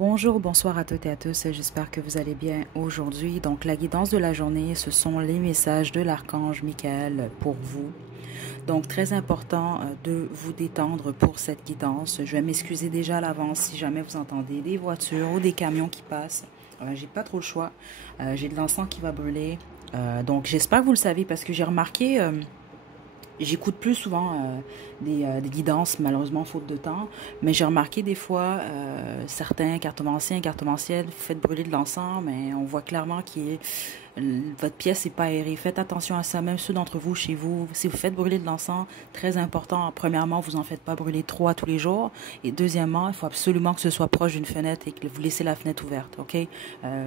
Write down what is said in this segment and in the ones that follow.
Bonjour, bonsoir à toutes et à tous, j'espère que vous allez bien aujourd'hui. Donc la guidance de la journée, ce sont les messages de l'archange Michael pour vous. Donc très important de vous détendre pour cette guidance. Je vais m'excuser déjà à l'avance si jamais vous entendez des voitures ou des camions qui passent. J'ai pas trop le choix. J'ai de l'encens qui va brûler. Donc j'espère que vous le savez parce que j'ai remarqué... J'écoute plus souvent des guidances, malheureusement, faute de temps. Mais j'ai remarqué des fois, certains cartomanciens, cartomanciennes, vous faites brûler de l'encens, mais on voit clairement votre pièce n'est pas aérée. Faites attention à ça, même ceux d'entre vous, chez vous. Si vous faites brûler de l'encens, très important, premièrement, vous en faites pas brûler trop à tous les jours. Et deuxièmement, il faut absolument que ce soit proche d'une fenêtre et que vous laissez la fenêtre ouverte, ok?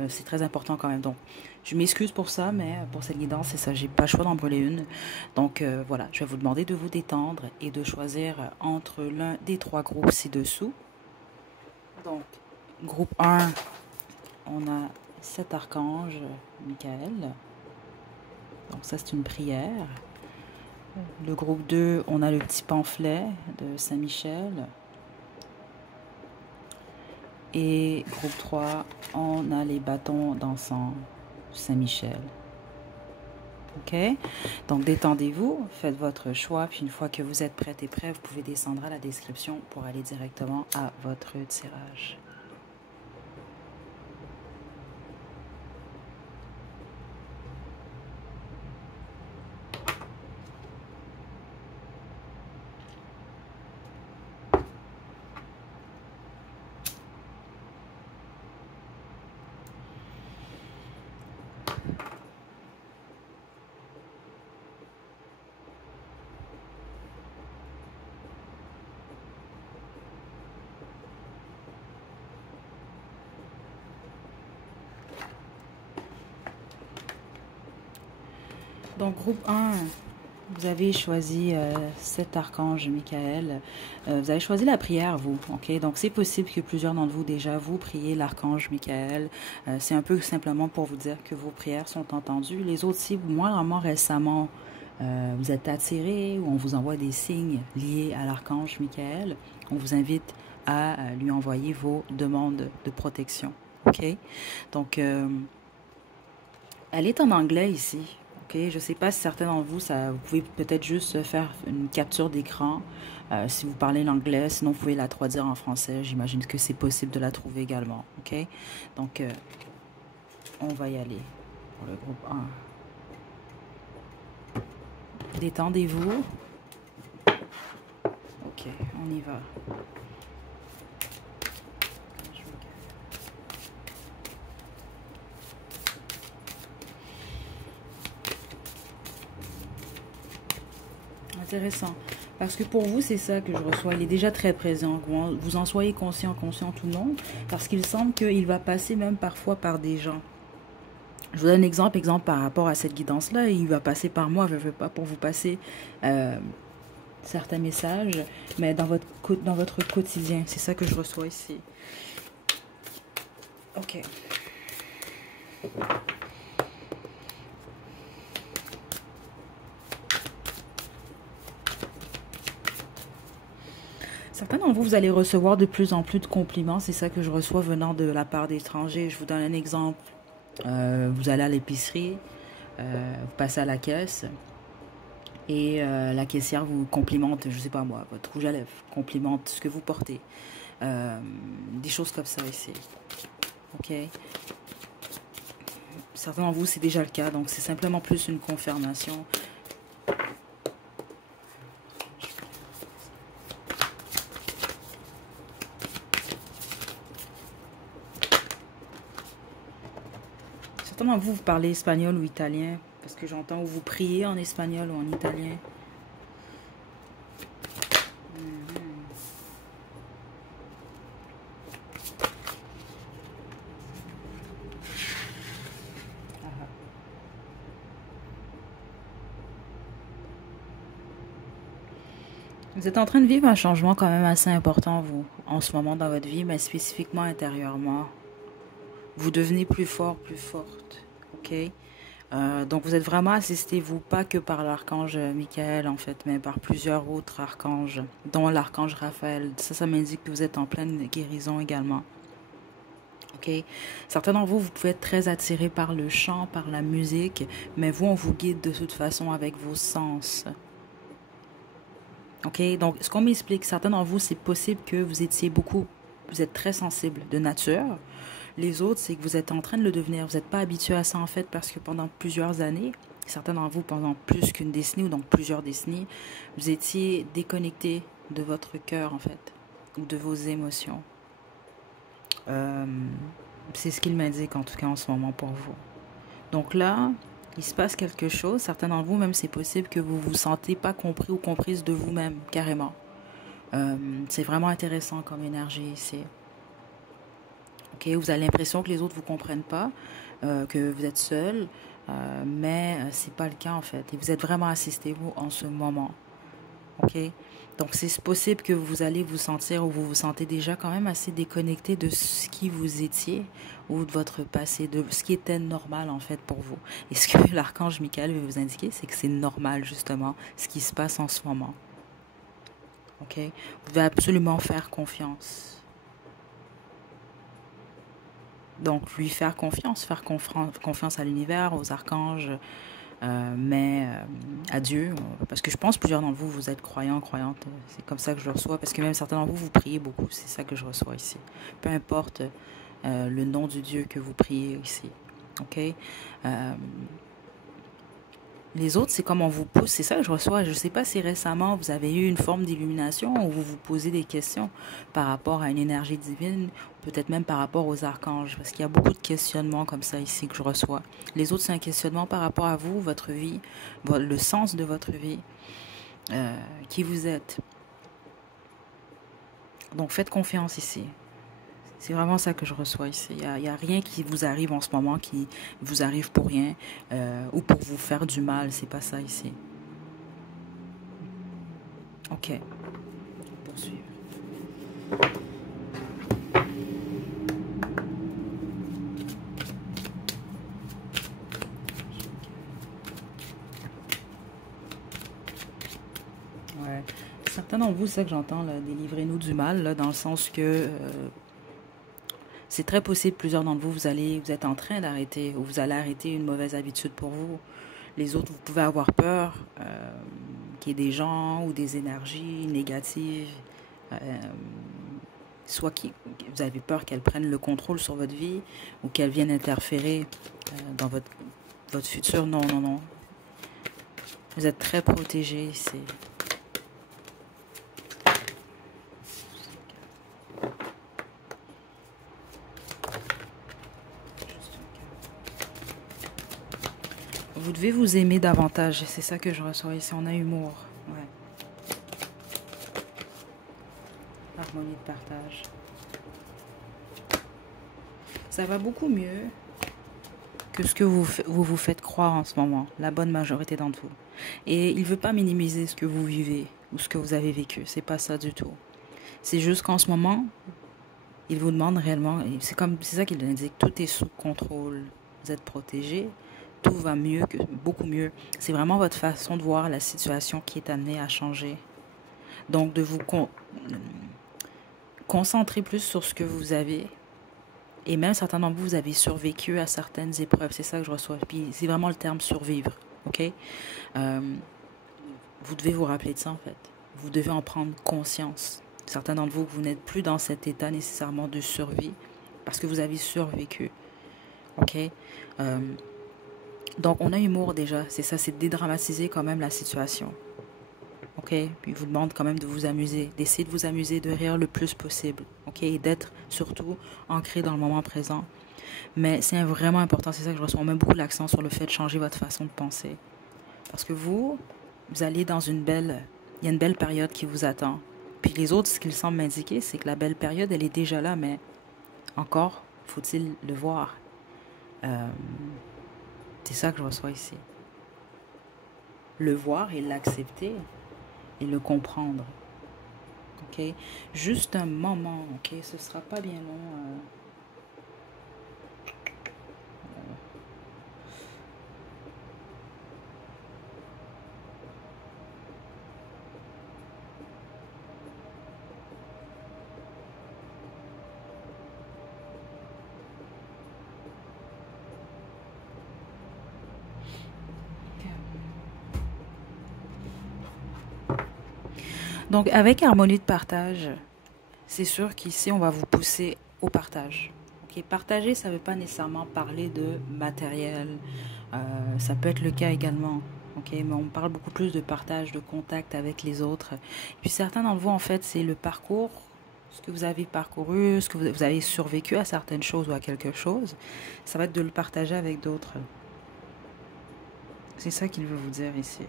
C'est très important quand même. Donc, je m'excuse pour ça, mais pour cette guidance, c'est ça, j'ai pas le choix d'en brûler une. Donc voilà, je vais vous demander de vous détendre et de choisir entre l'un des trois groupes ci-dessous. Donc, groupe 1, on a cet archange, Michael. Donc ça, c'est une prière. Le groupe 2, on a le petit pamphlet de Saint-Michel. Et groupe 3, on a les bâtons d'encens Saint-Michel. Ok, donc détendez-vous, faites votre choix, puis une fois que vous êtes prête et prêt, vous pouvez descendre à la description pour aller directement à votre tirage. Donc groupe 1, vous avez choisi cet archange Michael. Vous avez choisi la prière, vous. Ok, donc c'est possible que plusieurs d'entre vous déjà vous priez l'archange Michael. C'est un peu simplement pour vous dire que vos prières sont entendues. Les autres, si moindrement récemment vous êtes attirés ou on vous envoie des signes liés à l'archange Michael, on vous invite à lui envoyer vos demandes de protection. Ok, donc elle est en anglais ici. Okay. Je ne sais pas si certains d'entre vous, vous pouvez peut-être juste faire une capture d'écran si vous parlez l'anglais. Sinon, vous pouvez la traduire en français. J'imagine que c'est possible de la trouver également. Ok. Donc, on va y aller pour le groupe 1. Détendez-vous. Ok, on y va. Intéressant. Parce que pour vous, c'est ça que je reçois. Il est déjà très présent. Vous en soyez conscient, conscient ou non. Parce qu'il semble qu'il va passer même parfois par des gens. Je vous donne un exemple par rapport à cette guidance-là. Il va passer par moi, je ne veux pas pour vous passer certains messages, mais dans votre quotidien. C'est ça que je reçois ici. Ok. Certains d'entre vous, vous allez recevoir de plus en plus de compliments. C'est ça que je reçois venant de la part d'étrangers. Je vous donne un exemple. Vous allez à l'épicerie, vous passez à la caisse et la caissière vous complimente, je sais pas moi, votre rouge à lèvres, complimente ce que vous portez. Des choses comme ça ici. Ok. Certains d'entre vous, c'est déjà le cas, donc c'est simplement plus une confirmation. Certains d'entre vous, vous parlez espagnol ou italien, parce que j'entends où vous priez en espagnol ou en italien. Vous êtes en train de vivre un changement quand même assez important, vous, en ce moment dans votre vie, mais spécifiquement intérieurement. Vous devenez plus fort, plus forte, ok? Donc vous êtes vraiment assisté, vous, pas que par l'archange Michael, en fait, mais par plusieurs autres archanges, dont l'archange Raphaël. Ça m'indique que vous êtes en pleine guérison également. Ok. Certains d'entre vous, vous pouvez être très attirés par le chant, par la musique, mais vous, on vous guide de toute façon avec vos sens. Ok. Donc, ce qu'on m'explique, certains d'entre vous, c'est possible que vous êtes très sensible de nature. Les autres, c'est que vous êtes en train de le devenir. Vous n'êtes pas habitué à ça en fait parce que pendant plusieurs années, certains d'entre vous pendant plus qu'une décennie ou donc plusieurs décennies, vous étiez déconnecté de votre cœur en fait, ou de vos émotions. Euh, c'est ce qu'il m'indique en tout cas en ce moment pour vous. Donc là, il se passe quelque chose. Certains d'entre vous, même c'est possible que vous vous sentez pas compris ou comprise de vous-même carrément. C'est vraiment intéressant comme énergie ici. Ok, vous avez l'impression que les autres vous comprennent pas, que vous êtes seul, mais c'est pas le cas en fait. Et vous êtes vraiment assisté vous en ce moment. Ok, donc c'est possible que vous allez vous sentir ou vous vous sentez déjà quand même assez déconnecté de ce qui vous étiez ou de votre passé, de ce qui était normal en fait pour vous. Et ce que l'archange Michael veut vous indiquer, c'est que c'est normal justement ce qui se passe en ce moment. Ok, vous devez absolument faire confiance. Donc, lui faire confiance à l'univers, aux archanges, mais à Dieu. Parce que je pense que plusieurs d'entre vous, vous êtes croyants, croyantes. C'est comme ça que je le reçois. Parce que même certains d'entre vous, vous priez beaucoup. C'est ça que je reçois ici. Peu importe le nom du Dieu que vous priez ici. OK? Les autres, c'est comme on vous pousse. C'est ça que je reçois. Je ne sais pas si récemment vous avez eu une forme d'illumination où vous vous posez des questions par rapport à une énergie divine, peut-être même par rapport aux archanges, parce qu'il y a beaucoup de questionnements comme ça ici que je reçois. Les autres, c'est un questionnement par rapport à vous, votre vie, le sens de votre vie, qui vous êtes. Donc faites confiance ici. C'est vraiment ça que je reçois ici. Il y a rien qui vous arrive en ce moment qui vous arrive pour rien ou pour vous faire du mal. C'est pas ça ici. Ok. Poursuivre. Ouais. Certains d'entre vous, c'est ça que j'entends, là, délivrez-nous du mal, là, dans le sens que c'est très possible, plusieurs d'entre vous, vous êtes en train d'arrêter ou vous allez arrêter une mauvaise habitude pour vous. Les autres, vous pouvez avoir peur qu'il y ait des gens ou des énergies négatives, euh, soit qui, vous avez peur qu'elles prennent le contrôle sur votre vie ou qu'elles viennent interférer dans votre futur. Non, non, non. Vous êtes très protégé ici. Vous devez vous aimer davantage. C'est ça que je reçois ici. On a humour. Ouais. Harmonie de partage. Ça va beaucoup mieux que ce que vous faites croire en ce moment. La bonne majorité d'entre vous. Et il ne veut pas minimiser ce que vous vivez ou ce que vous avez vécu. C'est pas ça du tout. C'est juste qu'en ce moment, il vous demande réellement. C'est ça qu'il indique. Tout est sous contrôle. Vous êtes protégé. Tout va mieux, beaucoup mieux. C'est vraiment votre façon de voir la situation qui est amenée à changer. Donc, de vous concentrer plus sur ce que vous avez. Et même certains d'entre vous, vous avez survécu à certaines épreuves. C'est ça que je reçois. Puis, c'est vraiment le terme survivre. OK? Vous devez vous rappeler de ça, en fait. Vous devez en prendre conscience. Certains d'entre vous, vous n'êtes plus dans cet état nécessairement de survie parce que vous avez survécu. OK? Donc, on a humour déjà. C'est ça, c'est dédramatiser quand même la situation. Ok, puis il vous demande quand même de vous amuser, d'essayer de vous amuser, de rire le plus possible, ok, et d'être surtout ancré dans le moment présent. Mais c'est vraiment important, c'est ça que je reçois. On met beaucoup l'accent sur le fait de changer votre façon de penser. Parce que vous allez dans il y a une belle période qui vous attend. Puis les autres, ce qu'ils semblent m'indiquer, c'est que la belle période, elle est déjà là, mais encore, faut-il le voir. Euh, c'est ça que je reçois ici. Le voir et l'accepter et le comprendre. Ok, juste un moment, ok, ce sera pas bien long. Donc, avec harmonie de partage, c'est sûr qu'ici, on va vous pousser au partage. Ok, partager, ça ne veut pas nécessairement parler de matériel. Ça peut être le cas également. Ok, mais on parle beaucoup plus de partage, de contact avec les autres. Puis certains d'entre vous, en fait, c'est le parcours, ce que vous avez parcouru, ce que vous avez survécu à certaines choses ou à quelque chose. Ça va être de le partager avec d'autres. C'est ça qu'il veut vous dire ici.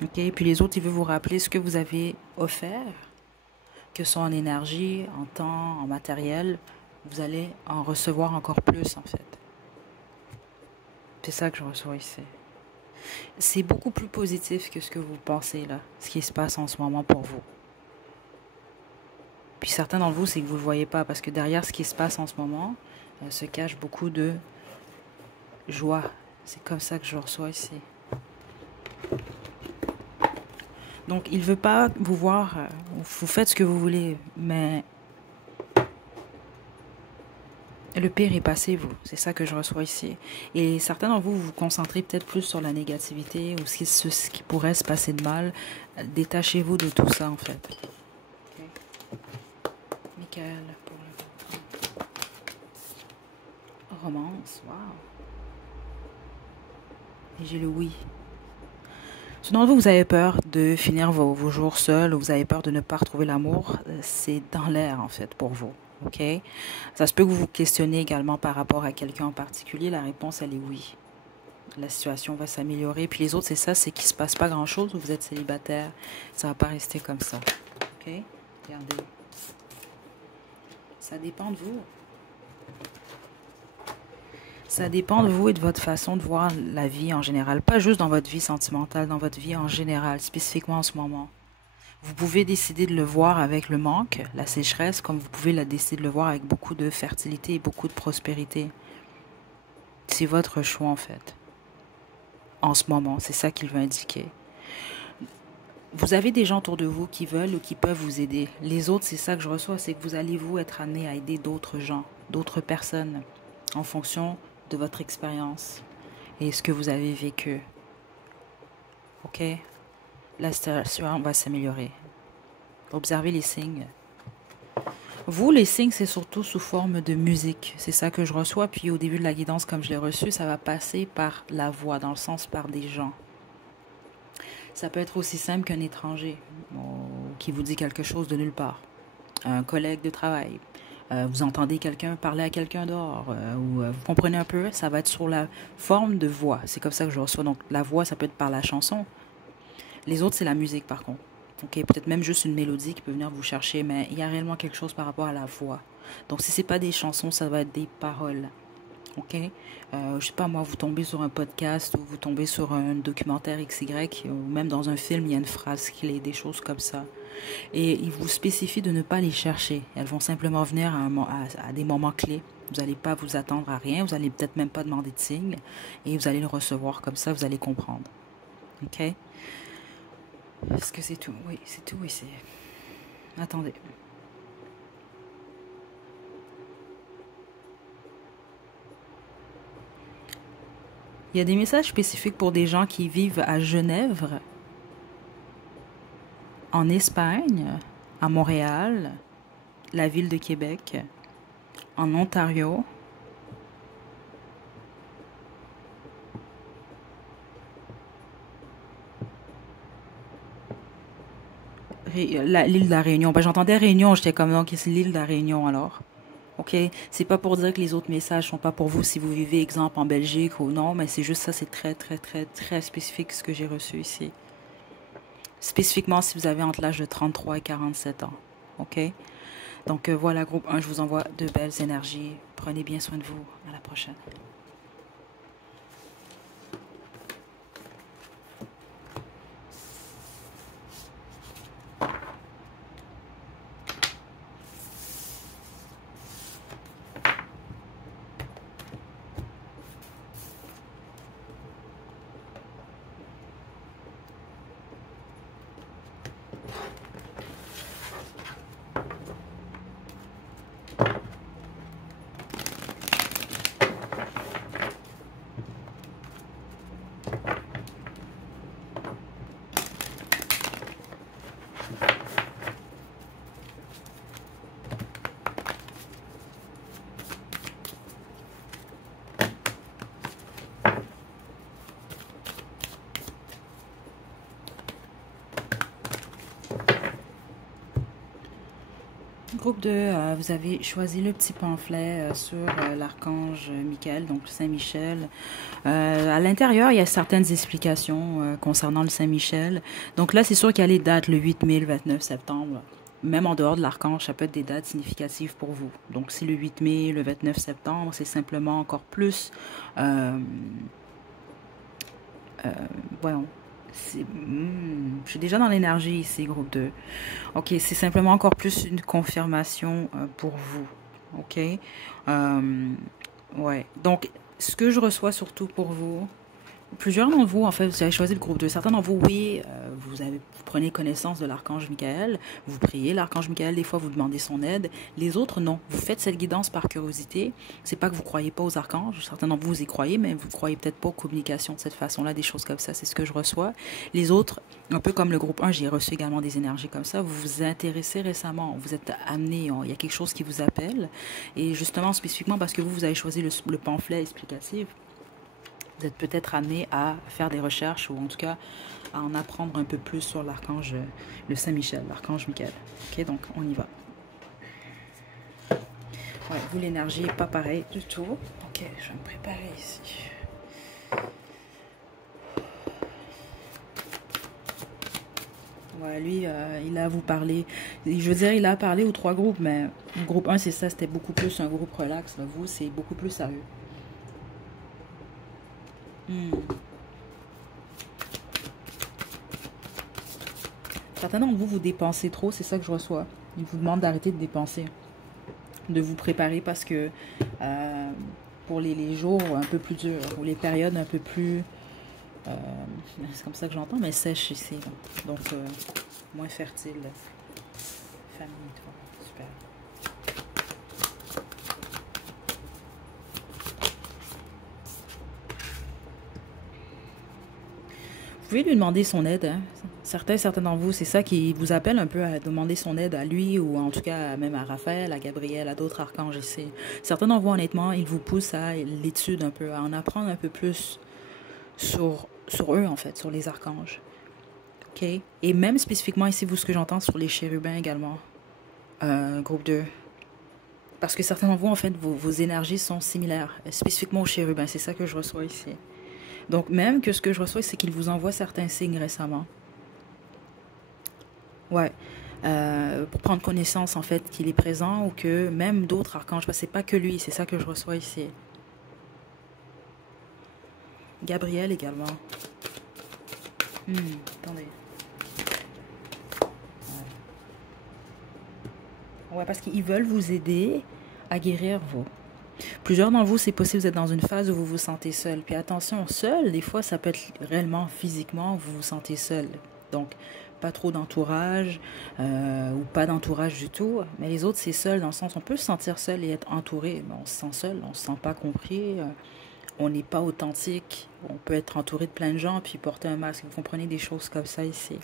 Ok, puis les autres, il veut vous rappeler ce que vous avez offert, que ce soit en énergie, en temps, en matériel. Vous allez en recevoir encore plus, en fait. C'est ça que je reçois ici. C'est beaucoup plus positif que ce que vous pensez, là, ce qui se passe en ce moment pour vous. Puis certains d'entre vous, c'est que vous ne le voyez pas, parce que derrière ce qui se passe en ce moment, se cache beaucoup de joie. C'est comme ça que je reçois ici. Donc, il ne veut pas vous voir, vous faites ce que vous voulez, mais le pire est passé, vous. C'est ça que je reçois ici. Et certains d'entre vous, vous vous concentrez peut-être plus sur la négativité ou ce qui pourrait se passer de mal. Détachez-vous de tout ça, en fait. Okay. Michael, pour le romance, wow. Et j'ai le oui. Sinon, vous avez peur de finir vos jours seuls ou vous avez peur de ne pas retrouver l'amour. C'est dans l'air, en fait, pour vous. OK? Ça se peut que vous vous questionnez également par rapport à quelqu'un en particulier. La réponse, elle est oui. La situation va s'améliorer. Puis les autres, c'est ça, c'est qu'il ne se passe pas grand-chose ou vous êtes célibataire. Ça ne va pas rester comme ça. OK? Regardez. Ça dépend de vous. Ça dépend de vous et de votre façon de voir la vie en général. Pas juste dans votre vie sentimentale, dans votre vie en général, spécifiquement en ce moment. Vous pouvez décider de le voir avec le manque, la sécheresse, comme vous pouvez décider de le voir avec beaucoup de fertilité et beaucoup de prospérité. C'est votre choix en fait. En ce moment, c'est ça qu'il veut indiquer. Vous avez des gens autour de vous qui veulent ou qui peuvent vous aider. Les autres, c'est ça que je reçois, c'est que vous allez vous être amené à aider d'autres gens, d'autres personnes, en fonction de votre expérience et ce que vous avez vécu. Ok? La situation va s'améliorer. Observez les signes. Vous, les signes, c'est surtout sous forme de musique. C'est ça que je reçois. Puis au début de la guidance, comme je l'ai reçu, ça va passer par la voix, dans le sens par des gens. Ça peut être aussi simple qu'un étranger qui vous dit quelque chose de nulle part. Un collègue de travail. Vous entendez quelqu'un parler à quelqu'un dehors. Ou vous comprenez un peu, ça va être sur la forme de voix. C'est comme ça que je reçois. Donc la voix, ça peut être par la chanson. Les autres, c'est la musique par contre. Ok, peut-être même juste une mélodie qui peut venir vous chercher, mais il y a réellement quelque chose par rapport à la voix. Donc si c'est pas des chansons, ça va être des paroles. Ok, je sais pas moi, vous tombez sur un podcast ou vous tombez sur un documentaire XY ou même dans un film, il y a une phrase clé, des choses comme ça. Et il vous spécifie de ne pas les chercher. Elles vont simplement venir à des moments clés. Vous n'allez pas vous attendre à rien, vous n'allez peut-être même pas demander de signe et vous allez le recevoir comme ça, vous allez comprendre. Ok? Est-ce que c'est tout? Oui, c'est tout ici. Attendez. Il y a des messages spécifiques pour des gens qui vivent à Genève, en Espagne, à Montréal, la ville de Québec, en Ontario, l'île de la Réunion. Ben, j'entendais Réunion, j'étais comme donc c'est l'île de la Réunion alors. Ok, c'est pas pour dire que les autres messages sont pas pour vous si vous vivez exemple en Belgique ou non, mais c'est juste ça, c'est très très très très spécifique ce que j'ai reçu ici. Spécifiquement si vous avez entre l'âge de 33 et 47 ans. Ok, donc voilà groupe 1, je vous envoie de belles énergies. Prenez bien soin de vous. À la prochaine. groupe 2, vous avez choisi le petit pamphlet sur l'archange Michael, donc Saint-Michel. À l'intérieur, il y a certaines explications concernant le Saint-Michel. Donc là, c'est sûr qu'il y a les dates, le 8 mai, le 29 septembre. Même en dehors de l'archange, ça peut être des dates significatives pour vous. Donc si le 8 mai, le 29 septembre, c'est simplement encore plus... voyons. Je suis déjà dans l'énergie ici, groupe 2. Ok, c'est simplement encore plus une confirmation pour vous. Ok. Ouais. Donc, ce que je reçois surtout pour vous, plusieurs d'entre vous, en fait, vous avez choisi le groupe 2. Certains d'entre vous, oui, vous prenez connaissance de l'archange Michael, vous priez l'archange Michael, des fois vous demandez son aide. Les autres, non. Vous faites cette guidance par curiosité. C'est pas que vous croyez pas aux archanges. Certains d'entre vous, vous y croyez, mais vous croyez peut-être pas aux communications de cette façon-là, des choses comme ça. C'est ce que je reçois. Les autres, un peu comme le groupe 1, j'ai reçu également des énergies comme ça. Vous vous intéressez récemment. Vous êtes amené. Il y a quelque chose qui vous appelle. Et justement, spécifiquement parce que vous avez choisi le pamphlet explicatif, vous êtes peut-être amené à faire des recherches ou en tout cas à en apprendre un peu plus sur l'archange, le Saint-Michel, l'archange Michael. Ok, donc on y va. Ouais, vous, l'énergie n'est pas pareille du tout. Ok, je vais me préparer ici. Ouais, lui, il a à vous parler. Je veux dire, il a parlé aux 3 groupes, mais le groupe 1, c'est ça, c'était beaucoup plus un groupe relax. Là. Vous, c'est beaucoup plus sérieux. Certains d'entre vous, vous dépensez trop, c'est ça que je reçois. Ils vous demandent d'arrêter de dépenser, de vous préparer parce que pour les jours un peu plus durs, ou les périodes un peu plus, c'est comme ça que j'entends, mais sèches ici. Donc, moins fertile. Famille, toi. Super. Vous pouvez lui demander son aide. Hein. Certains d'entre vous, c'est ça qui vous appelle un peu à demander son aide à lui ou en tout cas même à Raphaël, à Gabriel, à d'autres archanges ici. Certains d'entre vous, honnêtement, ils vous poussent à l'étude un peu, à en apprendre un peu plus sur eux, en fait, sur les archanges. OK? Et même spécifiquement ici, vous, ce que j'entends sur les chérubins également. Groupe 2. Parce que certains d'entre vous, en fait, vos énergies sont similaires, spécifiquement aux chérubins. C'est ça que je reçois ici. Donc, même que ce que je reçois, c'est qu'il vous envoie certains signes récemment. Ouais. Pour prendre connaissance, en fait, qu'il est présent ou que même d'autres archanges, parce que c'est pas que lui, c'est ça que je reçois ici. Gabriel également. Attendez. Ouais, parce qu'ils veulent vous aider à guérir vous. Plusieurs d'entre vous, c'est possible, vous êtes dans une phase où vous vous sentez seul. Puis attention, seul, des fois, ça peut être réellement physiquement, vous vous sentez seul. Donc, pas trop d'entourage ou pas d'entourage du tout. Mais les autres, c'est seul dans le sens, on peut se sentir seul et être entouré. Mais on se sent seul, on se sent pas compris. On n'est pas authentique. On peut être entouré de plein de gens puis porter un masque. Vous comprenez des choses comme ça ici.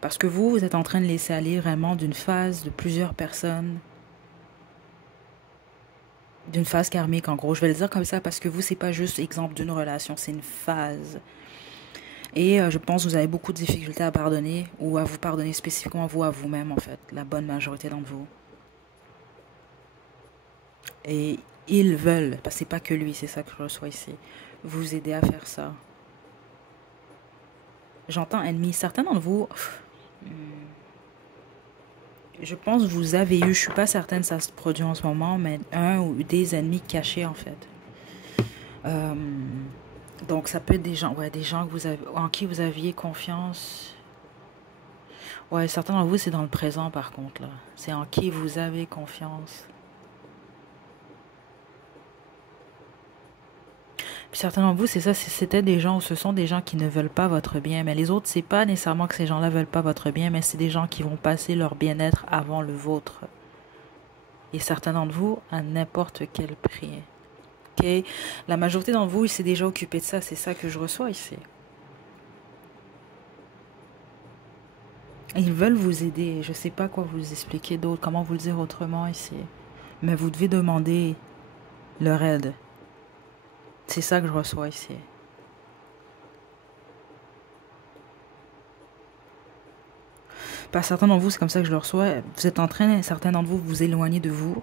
Parce que vous êtes en train de laisser aller vraiment d'une phase de plusieurs personnes. D'une phase karmique, en gros. Je vais le dire comme ça parce que vous, c'est pas juste exemple d'une relation, c'est une phase. Et je pense que vous avez beaucoup de difficultés à pardonner ou à vous pardonner spécifiquement vous à vous-même, en fait. La bonne majorité d'entre vous. Et ils veulent, parce que c'est pas que lui, c'est ça que je reçois ici, vous aider à faire ça. J'entends ennemi. Certains d'entre vous, je pense que vous avez eu, je suis pas certaine que ça se produit en ce moment, mais un ou des ennemis cachés en fait. Donc ça peut être des gens, ouais, des gens que vous avez, en qui vous aviez confiance. Ouais, certains d'entre vous c'est dans le présent par contre là. C'est en qui vous avez confiance. Puis certains d'entre vous c'est ça, c'était des gens ou ce sont des gens qui ne veulent pas votre bien, mais les autres c'est pas nécessairement que ces gens-là veulent pas votre bien, mais c'est des gens qui vont passer leur bien-être avant le vôtre. Et certains d'entre vous à n'importe quel prix. Ok, la majorité d'entre vous, il s'est déjà occupé de ça. C'est ça que je reçois ici. Ils veulent vous aider. Je ne sais pas quoi vous expliquer d'autre, comment vous le dire autrement ici. Mais vous devez demander leur aide. C'est ça que je reçois ici. Pas certains d'entre vous, c'est comme ça que je le reçois. Vous êtes en train, certains d'entre vous, vous éloigner de vous.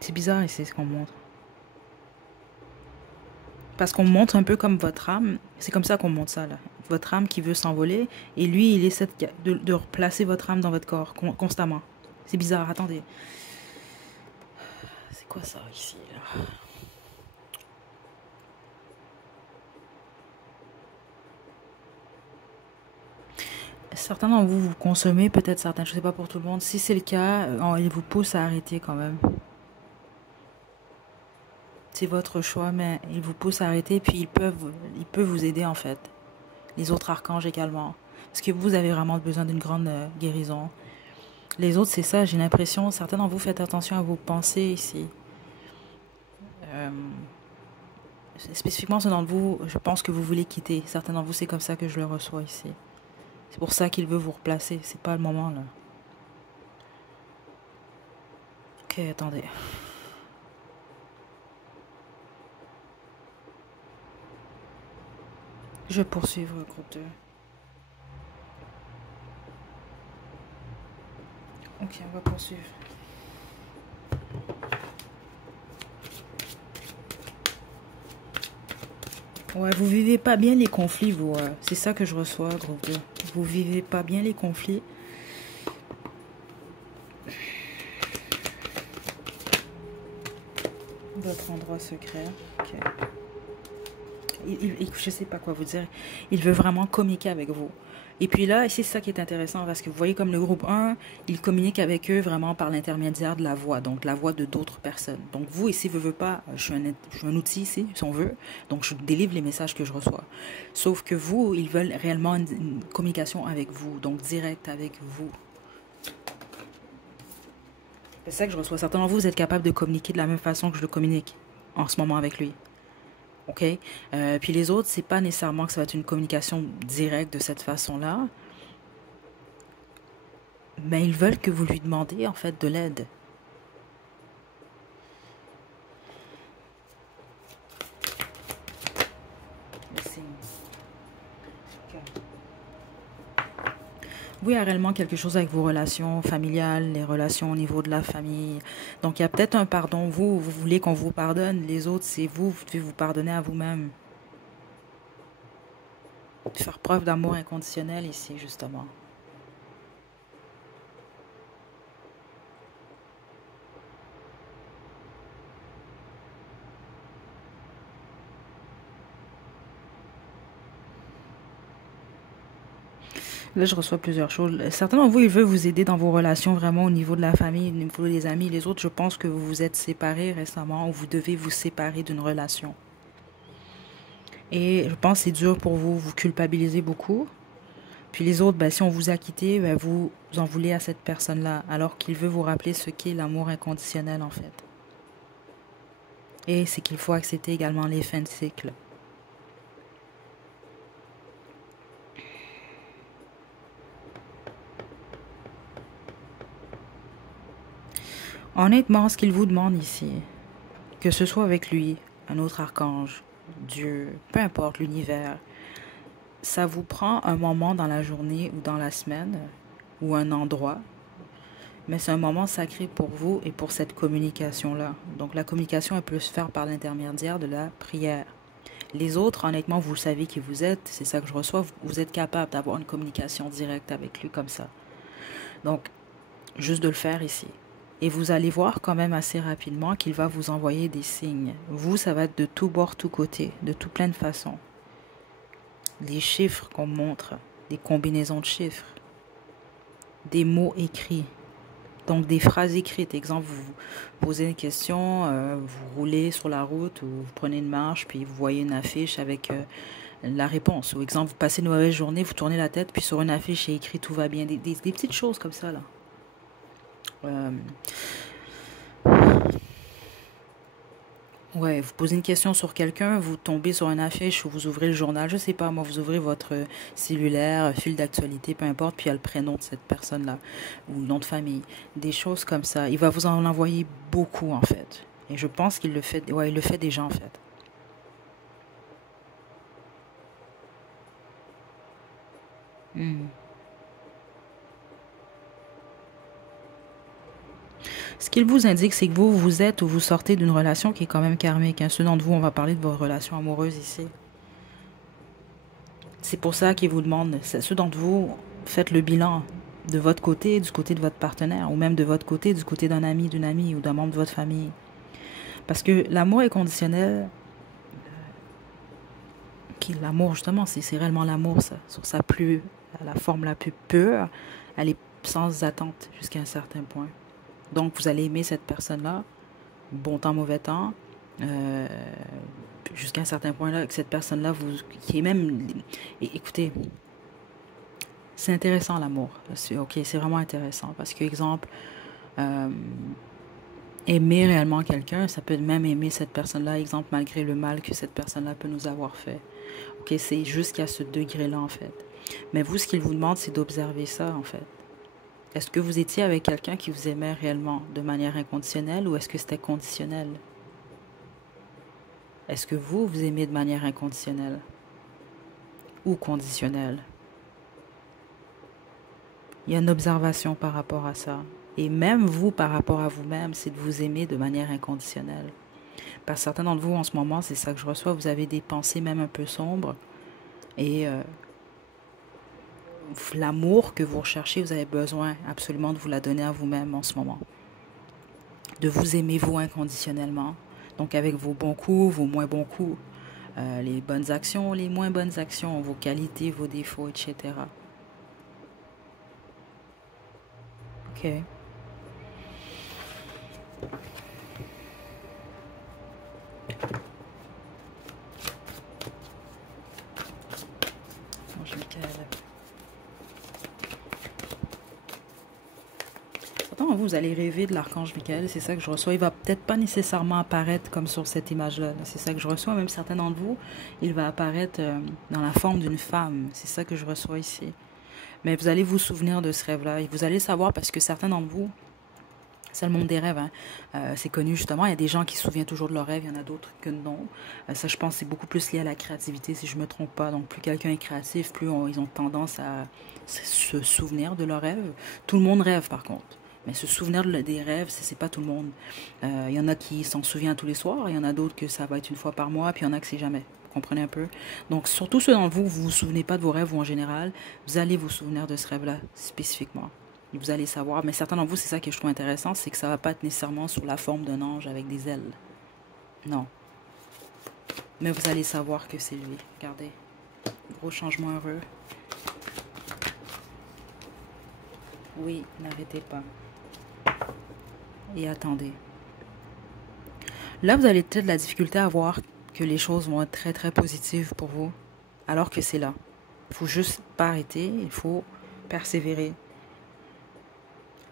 C'est bizarre ici ce qu'on montre. Parce qu'on montre un peu comme votre âme. C'est comme ça qu'on montre ça, là. Votre âme qui veut s'envoler. Et lui, il essaie de replacer votre âme dans votre corps constamment. C'est bizarre, attendez. C'est quoi ça ici, là? Certains d'entre vous, vous consommez peut-être certaines choses, c'est pas pour tout le monde. Si c'est le cas, il vous pousse à arrêter quand même. C'est votre choix, mais il vous pousse à arrêter, puis il peut vous aider en fait. Les autres archanges également. Parce que vous avez vraiment besoin d'une grande guérison. Les autres, c'est ça, j'ai l'impression. Certains d'entre vous, faites attention à vos pensées ici. Euh, Spécifiquement, ceux d'entre vous, je pense que vous voulez quitter. Certains d'entre vous, c'est comme ça que je le reçois ici. C'est pour ça qu'il veut vous replacer. C'est pas le moment, là. Ok, attendez. Je vais poursuivre, groupe 2. Ok, on va poursuivre. Ouais, vous vivez pas bien les conflits, vous. C'est ça que je reçois, groupe 2. Vous vivez pas bien les conflits. Votre endroit secret. Ok. Je sais pas quoi vous dire. Il veut vraiment communiquer avec vous. Et puis là, c'est ça qui est intéressant parce que vous voyez comme le groupe 1, il communique avec eux vraiment par l'intermédiaire de la voix, donc la voix de d'autres personnes. Donc vous ici, veut pas, je suis un outil ici, si on veut, donc je délivre les messages que je reçois. Sauf que vous, ils veulent réellement une communication avec vous, donc direct avec vous. C'est ça que je reçois. Certains d'entre vous, vous êtes capables de communiquer de la même façon que je le communique en ce moment avec lui. OK? Puis les autres, c'est pas nécessairement que ça va être une communication directe de cette façon-là, mais ils veulent que vous lui demandiez, en fait, de l'aide. Oui, il y a réellement quelque chose avec vos relations familiales, les relations au niveau de la famille. Donc, il y a peut-être un pardon. Vous voulez qu'on vous pardonne. Les autres, c'est vous devez vous pardonner à vous-même. Faire preuve d'amour inconditionnel ici, justement. Là, je reçois plusieurs choses. Certains d'entre vous, ils veulent vous aider dans vos relations vraiment au niveau de la famille, au niveau des amis. Les autres, je pense que vous vous êtes séparés récemment ou vous devez vous séparer d'une relation. Et je pense que c'est dur pour vous, vous culpabilisez beaucoup. Puis les autres, ben, si on vous a quitté, ben, vous en voulez à cette personne-là, alors qu'il veut vous rappeler ce qu'est l'amour inconditionnel en fait. Et c'est qu'il faut accepter également les fins de cycle. Honnêtement, ce qu'il vous demande ici, que ce soit avec lui, un autre archange, Dieu, peu importe l'univers, ça vous prend un moment dans la journée ou dans la semaine ou un endroit, mais c'est un moment sacré pour vous et pour cette communication-là. Donc la communication, elle peut se faire par l'intermédiaire de la prière. Les autres, honnêtement, vous savez qui vous êtes, c'est ça que je reçois, vous êtes capable d'avoir une communication directe avec lui comme ça. Donc, juste de le faire ici. Et vous allez voir quand même assez rapidement qu'il va vous envoyer des signes. Vous, ça va être de tout bord, tout côté, de tout plein de façons. Des chiffres qu'on montre, des combinaisons de chiffres, des mots écrits. Donc des phrases écrites. Exemple, vous posez une question, vous roulez sur la route ou vous prenez une marche, puis vous voyez une affiche avec la réponse. Ou exemple, vous passez une mauvaise journée, vous tournez la tête, puis sur une affiche, il est écrit tout va bien. Des petites choses comme ça, là. Ouais, vous posez une question sur quelqu'un, vous tombez sur une affiche ou vous ouvrez le journal, je sais pas, moi, vous ouvrez votre cellulaire, fil d'actualité, peu importe, puis il y a le prénom de cette personne-là, ou le nom de famille, des choses comme ça. Il va vous en envoyer beaucoup, en fait. Et je pense qu'il le fait, ouais, il le fait déjà, en fait. Hmm. Ce qu'il vous indique, c'est que vous êtes ou vous sortez d'une relation qui est quand même karmique, hein. Ceux d'entre vous, on va parler de vos relations amoureuses ici. C'est pour ça qu'il vous demande, ceux d'entre vous, faites le bilan de votre côté, du côté de votre partenaire, ou même de votre côté, du côté d'un ami, d'une amie ou d'un membre de votre famille. Parce que l'amour inconditionnel, qui l'amour justement, c'est réellement l'amour, ça, sur sa plus, la forme la plus pure, elle est sans attente jusqu'à un certain point. Donc vous allez aimer cette personne-là, bon temps, mauvais temps, euh, jusqu'à un certain point là, que cette personne-là, qui est même, écoutez, c'est intéressant l'amour. Ok, c'est vraiment intéressant parce que, exemple, euh, aimer réellement quelqu'un, ça peut même aimer cette personne-là, exemple, malgré le mal que cette personne-là peut nous avoir fait. Ok, c'est jusqu'à ce degré-là, en fait. Mais vous, ce qu'il vous demande, c'est d'observer ça, en fait. Est-ce que vous étiez avec quelqu'un qui vous aimait réellement de manière inconditionnelle ou est-ce que c'était conditionnel? Est-ce que vous aimez de manière inconditionnelle ou conditionnelle? Il y a une observation par rapport à ça. Et même vous, par rapport à vous-même, c'est de vous aimer de manière inconditionnelle. Parce que certains d'entre vous, en ce moment, c'est ça que je reçois, vous avez des pensées même un peu sombres. Et l'amour que vous recherchez, vous avez besoin absolument de vous la donner à vous-même en ce moment. De vous aimer vous inconditionnellement. Donc avec vos bons coups, vos moins bons coups, les bonnes actions, les moins bonnes actions, vos qualités, vos défauts, etc. Ok. Ange Michael. Pourtant, vous allez rêver de l'archange Michael, c'est ça que je reçois. Il va peut-être pas nécessairement apparaître comme sur cette image-là. C'est ça que je reçois. Même certains d'entre vous, il va apparaître dans la forme d'une femme. C'est ça que je reçois ici. Mais vous allez vous souvenir de ce rêve-là. Et vous allez savoir parce que certains d'entre vous, c'est le monde des rêves, hein. C'est connu justement. Il y a des gens qui se souviennent toujours de leurs rêves, il y en a d'autres que non. Ça, je pense, c'est beaucoup plus lié à la créativité, si je ne me trompe pas. Donc, plus quelqu'un est créatif, plus ils ont tendance à se souvenir de leurs rêves. Tout le monde rêve, par contre. Mais se souvenir des rêves, c'est pas tout le monde. Il y en a qui s'en souviennent tous les soirs, il y en a d'autres que ça va être une fois par mois, puis il y en a que c'est jamais. Vous comprenez un peu? Donc, surtout ceux d'entre vous, vous vous souvenez pas de vos rêves ou en général, vous allez vous souvenir de ce rêve-là spécifiquement. Vous allez savoir, mais certains d'entre vous, c'est ça que je trouve intéressant, c'est que ça va pas être nécessairement sous la forme d'un ange avec des ailes. Non. Mais vous allez savoir que c'est lui. Regardez. Gros changement heureux. Oui, n'arrêtez pas. Et attendez. Là, vous allez peut-être de la difficulté à voir que les choses vont être très, très positives pour vous. Alors que c'est là. Il faut juste pas arrêter. Il faut persévérer.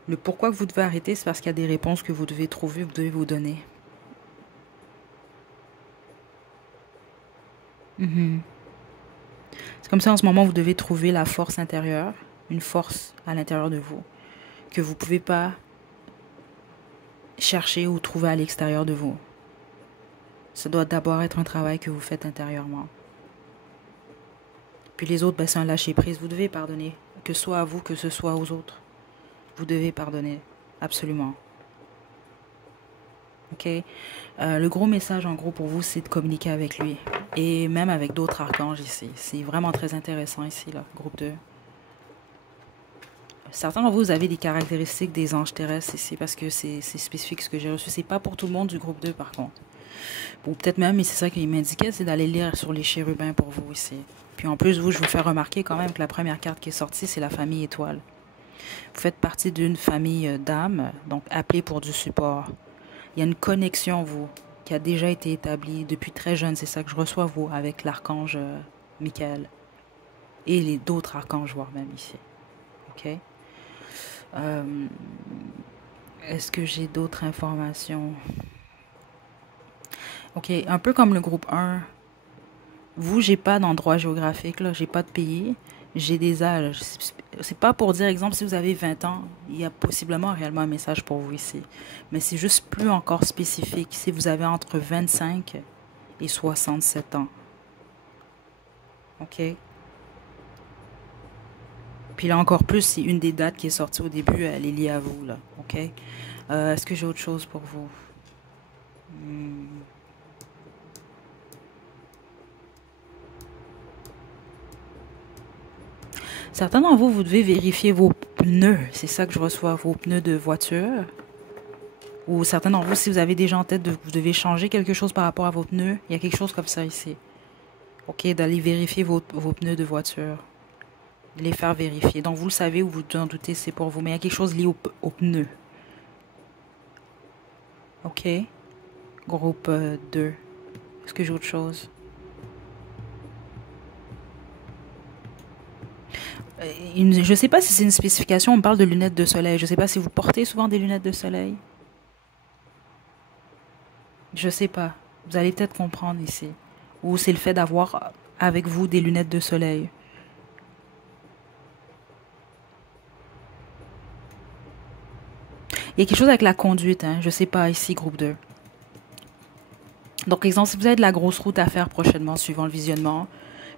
Le pourquoi que vous devez arrêter, c'est parce qu'il y a des réponses que vous devez trouver, vous devez vous donner. C'est comme ça en ce moment, vous devez trouver la force intérieure, une force à l'intérieur de vous, que vous ne pouvez pas chercher ou trouver à l'extérieur de vous. Ça doit d'abord être un travail que vous faites intérieurement. Puis les autres, c'est un lâcher-prise. Vous devez pardonner, que ce soit à vous, que ce soit aux autres. Vous devez pardonner, absolument. Ok. Le gros message, en gros, pour vous, c'est de communiquer avec lui. Et même avec d'autres archanges ici. C'est vraiment très intéressant ici, là, groupe 2. Certains d'entre vous avez des caractéristiques des anges terrestres ici parce que c'est spécifique ce que j'ai reçu. C'est pas pour tout le monde du groupe 2 par contre. Ou peut-être même, mais c'est ça qu'il m'indiquait, c'est d'aller lire sur les chérubins pour vous ici. Puis en plus, je vous fais remarquer quand même que la première carte qui est sortie, c'est la famille étoile. Vous faites partie d'une famille d'âmes, donc appelée pour du support. Il y a une connexion, vous, qui a déjà été établie depuis très jeune. C'est ça que je reçois, vous, avec l'archange Michael. Et les d'autres archanges, voire même ici. OK? Est-ce que j'ai d'autres informations? Ok, un peu comme le groupe 1. Vous, j'ai pas d'endroit géographique, là, j'ai pas de pays, j'ai des âges. C'est pas pour dire, exemple, si vous avez 20 ans, il y a possiblement réellement un message pour vous ici. Mais c'est juste plus encore spécifique si vous avez entre 25 et 67 ans. Ok? Puis là encore plus, si une des dates qui est sortie au début, elle est liée à vous, là. OK? Est-ce que j'ai autre chose pour vous? Hmm. Certains d'entre vous, vous devez vérifier vos pneus. C'est ça que je reçois, vos pneus de voiture. Ou certains d'entre vous, si vous avez déjà en tête, vous devez changer quelque chose par rapport à vos pneus. Il y a quelque chose comme ça ici. OK, d'aller vérifier vos pneus de voiture. Les faire vérifier. Donc, vous le savez ou vous en doutez, c'est pour vous. Mais il y a quelque chose lié aux pneus. OK? Groupe 2. Est-ce que j'ai autre chose? Je ne sais pas si c'est une spécification. On me parle de lunettes de soleil. Je ne sais pas si vous portez souvent des lunettes de soleil. Je ne sais pas. Vous allez peut-être comprendre ici. Ou c'est le fait d'avoir avec vous des lunettes de soleil. Il y a quelque chose avec la conduite, hein. Je sais pas, ici, groupe 2. Donc, exemple, si vous avez de la grosse route à faire prochainement, suivant le visionnement,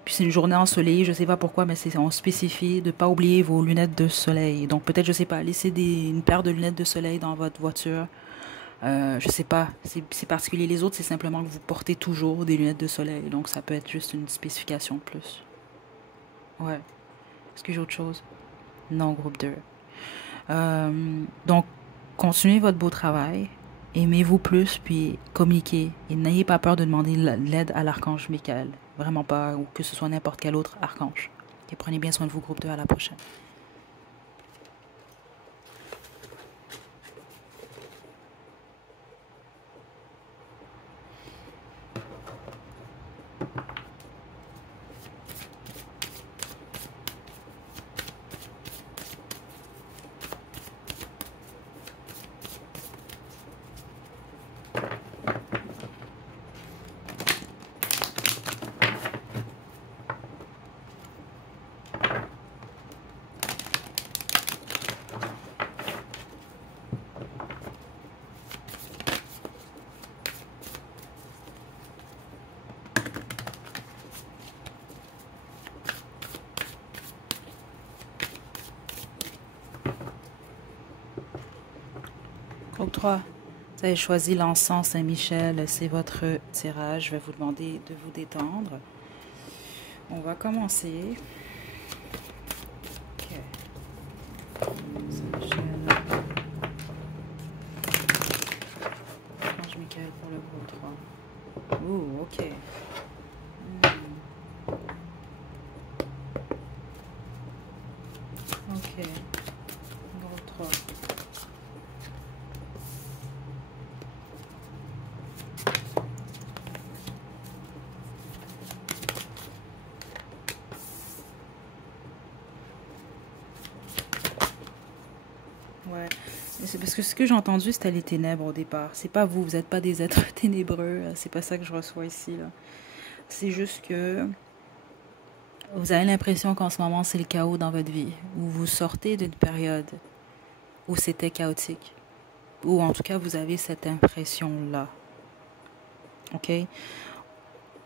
puis c'est une journée ensoleillée, je sais pas pourquoi, mais on spécifie de pas oublier vos lunettes de soleil. Donc, peut-être, je sais pas, laissez une paire de lunettes de soleil dans votre voiture. Je sais pas, c'est particulier. Les autres, c'est simplement que vous portez toujours des lunettes de soleil. Donc, ça peut être juste une spécification de plus. Ouais. Est-ce que j'ai autre chose? Non, groupe 2. Donc, continuez votre beau travail. Aimez-vous plus, puis communiquez. Et n'ayez pas peur de demander l'aide à l'archange Michael. Vraiment pas, ou que ce soit n'importe quel autre archange. Et prenez bien soin de vous, groupe 2, à la prochaine. Groupe 3, vous avez choisi l'encens Saint-Michel, c'est votre tirage. Je vais vous demander de vous détendre. On va commencer. Ok. Saint-Michel. Archange Michael pour le groupe 3. Ouh, ok. Ok. Groupe 3. Ouais. C'est parce que ce que j'ai entendu, c'était les ténèbres au départ. C'est pas vous, vous n'êtes pas des êtres ténébreux. C'est pas ça que je reçois ici, là. C'est juste que vous avez l'impression qu'en ce moment, c'est le chaos dans votre vie. Ou vous sortez d'une période où c'était chaotique. Ou en tout cas, vous avez cette impression-là. OK?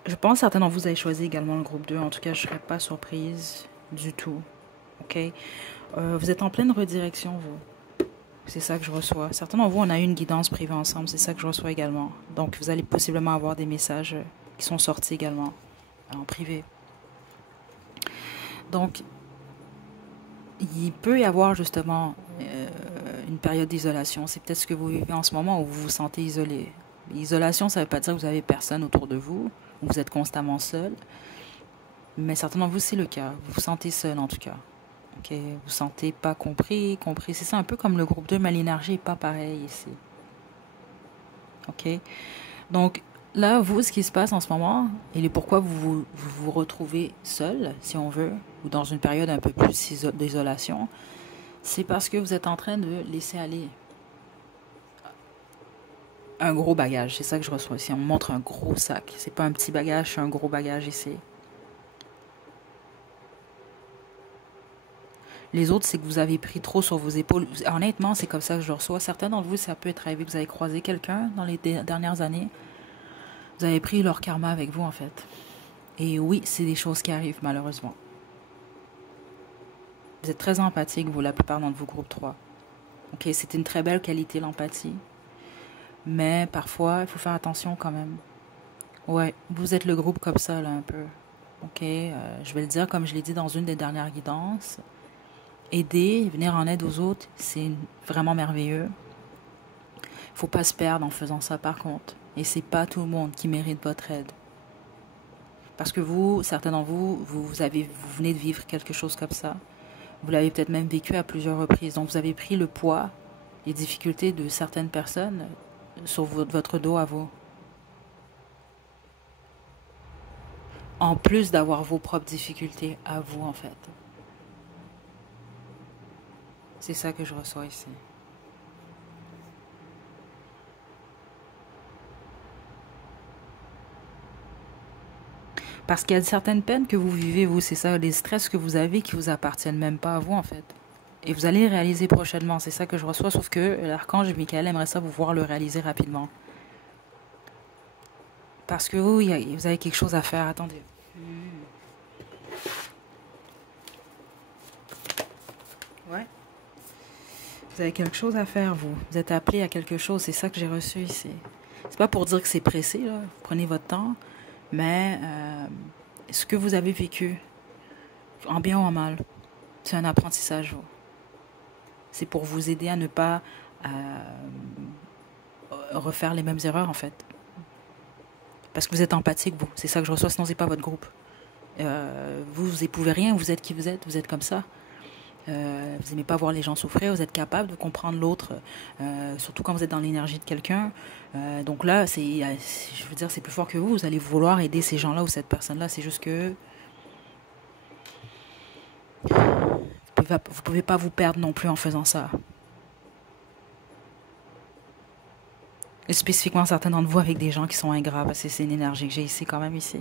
Je pense que certains d'entre vous avez choisi également le groupe 2. En tout cas, je ne serais pas surprise du tout. OK? Vous êtes en pleine redirection, vous. C'est ça que je reçois. Certains d'entre vous, on a eu une guidance privée ensemble. C'est ça que je reçois également. Donc, vous allez possiblement avoir des messages qui sont sortis également en privé. Donc, il peut y avoir justement une période d'isolation. C'est peut-être ce que vous vivez en ce moment où vous vous sentez isolé. L'isolation, ça ne veut pas dire que vous n'avez personne autour de vous, ou vous êtes constamment seul. Mais certains d'entre vous, c'est le cas. Vous vous sentez seul en tout cas. Okay? Vous ne sentez pas compris. C'est ça un peu comme le groupe 2, mais l'énergie n'est pas pareille ici. OK? Donc, là, vous, ce qui se passe en ce moment, et pourquoi vous retrouvez seul, si on veut, ou dans une période un peu plus d'isolation, c'est parce que vous êtes en train de laisser aller un gros bagage. C'est ça que je reçois ici. On me montre un gros sac. C'est pas un petit bagage, c'est un gros bagage ici. Les autres, c'est que vous avez pris trop sur vos épaules. Honnêtement, c'est comme ça que je reçois. Certains d'entre vous, ça peut être arrivé que vous avez croisé quelqu'un dans les dernières années. Vous avez pris leur karma avec vous, en fait. Et oui, c'est des choses qui arrivent, malheureusement. Vous êtes très empathique, vous, la plupart d'entre vous, groupe 3. Ok, c'est une très belle qualité, l'empathie. Mais parfois, il faut faire attention quand même. Ouais, vous êtes le groupe comme ça, là, un peu. Ok, je vais le dire comme je l'ai dit dans une des dernières guidances. Aider, venir en aide aux autres, c'est vraiment merveilleux. Faut pas se perdre en faisant ça, par contre. Et c'est pas tout le monde qui mérite votre aide. Parce que vous, certains d'entre vous, vous venez de vivre quelque chose comme ça. Vous l'avez peut-être même vécu à plusieurs reprises. Donc, vous avez pris le poids, les difficultés de certaines personnes sur votre dos à vous. En plus d'avoir vos propres difficultés à vous, en fait. C'est ça que je reçois ici. Parce qu'il y a certaines peines que vous vivez, vous, c'est ça, les stress que vous avez qui vous appartiennent même pas à vous, en fait. Et vous allez le réaliser prochainement, c'est ça que je reçois, sauf que l'archange Michael aimerait ça vous voir le réaliser rapidement. Parce que vous, vous avez quelque chose à faire, attendez. Ouais. Vous avez quelque chose à faire, vous. Vous êtes appelé à quelque chose, c'est ça que j'ai reçu ici. C'est pas pour dire que c'est pressé, là. Prenez votre temps. Mais ce que vous avez vécu, en bien ou en mal, c'est un apprentissage. C'est pour vous aider à ne pas refaire les mêmes erreurs, en fait. Parce que vous êtes empathique, vous. C'est ça que je reçois, sinon c'est pas votre groupe. Vous éprouvez rien, vous êtes qui vous êtes comme ça. Vous n'aimez pas voir les gens souffrir, vous êtes capable de comprendre l'autre, surtout quand vous êtes dans l'énergie de quelqu'un. Donc là, je veux dire, c'est plus fort que vous. Vous allez vouloir aider ces gens-là ou cette personne-là. C'est juste que vous pouvez pas vous perdre non plus en faisant ça. Et spécifiquement certains d'entre vous avec des gens qui sont ingrats, parce que c'est une énergie que j'ai ici quand même ici.